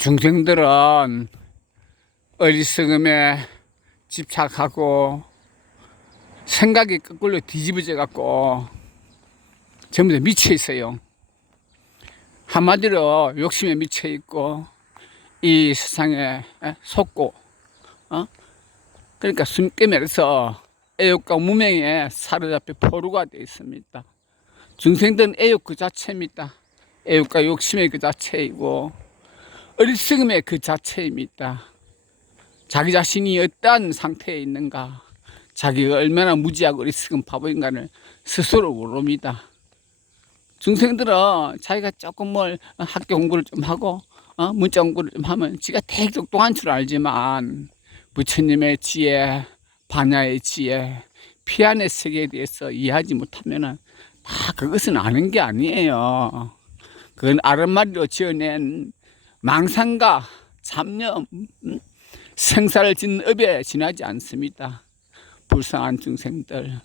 중생들은 어리석음에 집착하고 생각이 거꾸로 뒤집어져 갖고 전부 다 미쳐 있어요. 한마디로 욕심에 미쳐 있고 이 세상에 에, 속고 어? 그러니까 숨게 말해서 애욕과 무명에 사로잡혀 포로가 되어 있습니다. 중생들은 애욕 그 자체입니다. 애욕과 욕심의 그 자체이고 어리석음의 그 자체입니다. 자기 자신이 어떠한 상태에 있는가, 자기가 얼마나 무지하고 어리석은 바보인가를 스스로 모릅니다. 중생들은 자기가 조금 뭘 학교 공부를 좀 하고 어? 문자 공부를 좀 하면 지가 되게 똑똑한 줄 알지만 부처님의 지혜, 반야의 지혜, 피안의 세계에 대해서 이해하지 못하면은 다 그것은 아는 게 아니에요. 그건 아른마리로 지어낸 망상과 잡념, 음? 생사를 짓는 업에 지나지 않습니다. 불쌍한 중생들.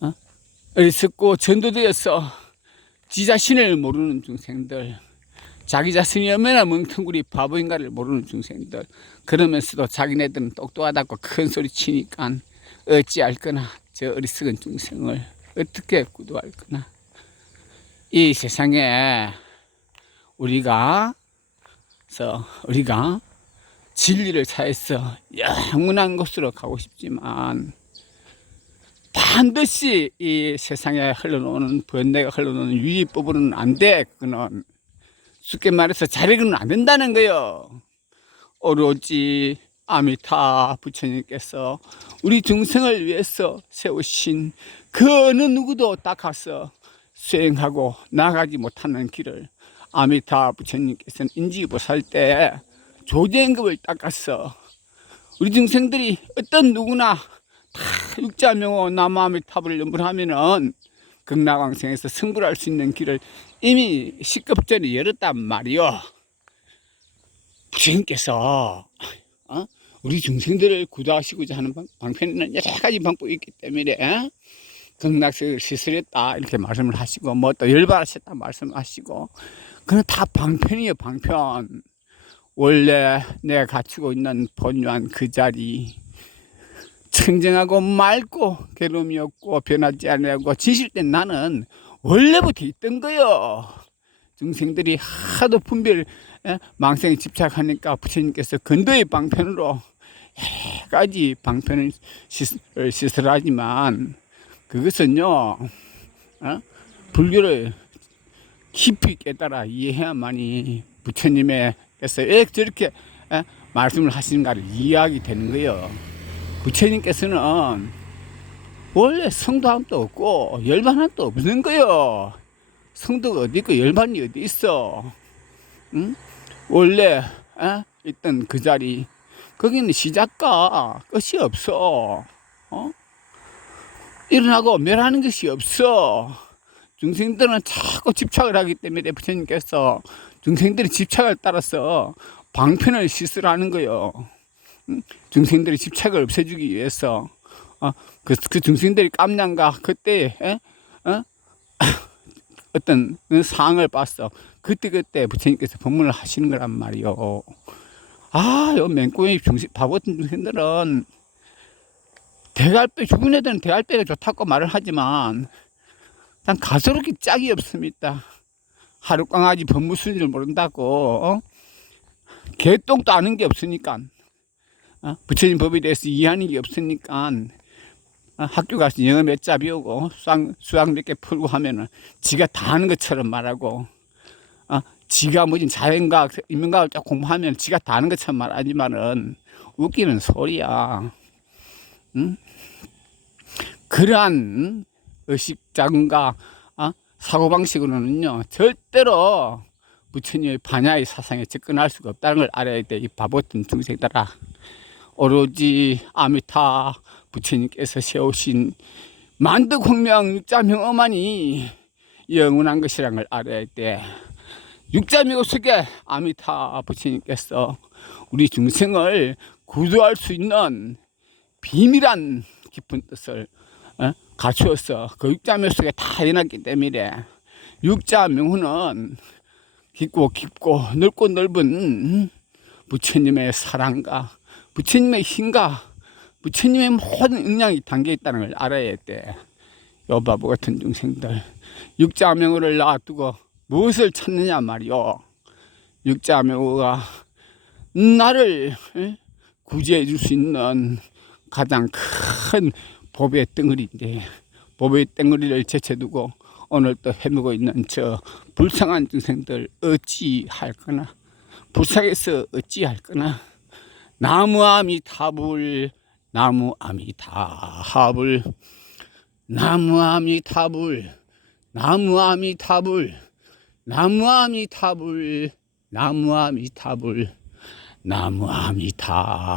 어? 어리석고 전도되어서 지 자신을 모르는 중생들. 자기 자신이 얼마나 멍텅구리 바보인가를 모르는 중생들. 그러면서도 자기네들은 똑똑하다고 큰 소리 치니까 어찌할 거나 저 어리석은 중생을 어떻게 구도할 거나. 이 세상에 우리가 서 우리가 진리를 찾아서 영원한 곳으로 가고 싶지만 반드시 이 세상에 흘러놓는 번뇌가 흘러놓는 유의법으로는 안 돼. 그거는 쉽게 말해서 자력은 안 된다는 거요. 오로지 아미타 부처님께서 우리 중생을 위해서 세우신 그 어느 누구도 닦아서 수행하고 나가지 못하는 길을 아미타 부처님께서는 인지보살 때 조대행급을 닦았어. 우리 중생들이 어떤 누구나 다 육자명호 남아미타불을 연불하면은 극락왕생에서 승불할 수 있는 길을 이미 식급전에 열었단 말이요. 부처님께서 어? 우리 중생들을 구도하시고자 하는 방, 방편에는 여러 가지 방법이 있기 때문에 어? 극락세를 시설했다 이렇게 말씀을 하시고 뭐 또 열발하셨다 말씀하시고 그건 다 방편이에요 방편. 원래 내가 갖추고 있는 본유한 그 자리 청정하고 맑고 괴로움이 없고 변하지 않고 지실 땐 나는 원래부터 있던 거요. 중생들이 하도 분별 에, 망상에 집착하니까 부처님께서 근도의 방편으로 여러 가지 방편을 시설, 시설하지만 그것은요 어? 불교를 깊이 깨달아 이해해야만이 부처님의 그래서 왜 저렇게 에? 말씀을 하시는가를 이해하게 되는 거예요. 부처님께서는 원래 성도 함도 없고 열반 함도 없는 거예요. 성도가 어디 있고 열반이 어디 있어? 응? 원래 에? 있던 그 자리 거기는 시작과 끝이 없어. 어? 일어나고 멸하는 것이 없어. 중생들은 자꾸 집착을 하기 때문에 부처님께서 중생들의 집착을 따라서 방편을 시술하는 거요. 중생들의 집착을 없애주기 위해서 어, 그, 그 중생들이 깜냥가 그때 에? 어? 어떤 상을 봤어. 그때 그때 부처님께서 법문을 하시는 거란 말이요. 아, 요 맹꽁이 중생 바보 같은 중생들은 대갈배 죽은 애들은 대갈배가 좋다고 말을 하지만 난 가소롭게 짝이 없습니다. 하루 강아지 법무 순위를 모른다고 어? 개똥도 아는 게 없으니까 어? 부처님 법에 대해서 이해하는 게 없으니까 어? 학교 가서 영어 몇 자 배우고 수학, 수학 몇 개 풀고 하면은 지가 다 아는 것처럼 말하고 어? 지가 뭐지 자연과학, 인문과학을 쫙 공부하면 지가 다 아는 것처럼 말하지만은 웃기는 소리야. 응? 그러한 의식작과 어? 사고방식으로는요, 절대로 부처님의 반야의 사상에 접근할 수가 없다는 걸 알아야 돼. 이 바보 같은 중생들아. 오로지 아미타 부처님께서 세우신 만득홍명 육자명어만이 영원한 것이라는 걸 알아야 돼. 육자명어 속에 아미타 부처님께서 우리 중생을 구조할 수 있는 비밀한 깊은 뜻을 어? 갖추어서 그 육자명 속에 다 해놨기 때문에 육자명후는 깊고 깊고 넓고 넓은 음, 부처님의 사랑과 부처님의 힘과 부처님의 모든 응량이 담겨 있다는 걸 알아야 돼. 요 바보 같은 중생들 육자명호를 놔두고 무엇을 찾느냐 말이요. 육자명호가 나를 에? 구제해 줄 수 있는 가장 큰 법의 덩어리인데 법의 덩어리를 제쳐두고 오늘 또 헤매고 있는 저 불쌍한 중생들 어찌할 거나 불쌍해서 어찌할 거나 나무아미타불 나무아미타불 나무아미타불 나무아미타불 나무아미타불 나무아미타불 나무아미타불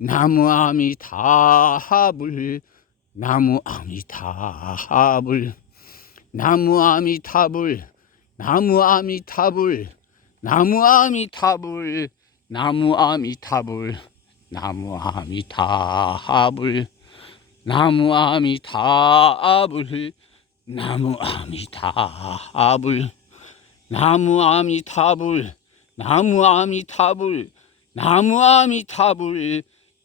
나무아미타불 나무아미타불 나무아미타불 나무아미타불 나무아미타불 나무아미타불 나무아미타불 나무아미타불 나무아미타불 나무아미타불 나무아미타불 나무아미타불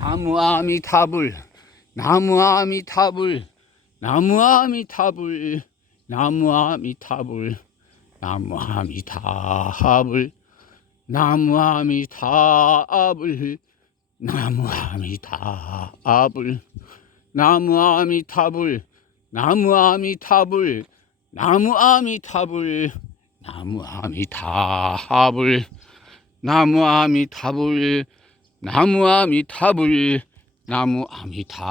나무아미 타불 나무아미 타불 나무아미 타불 나무아미 타불 나무아미 타불 나무아미 타불 나무아미 타불 나무아미 타불 나무아미 타불 나무아미 타불 나무아미 타불 나무아미 타불 나무아미타불 나무아미타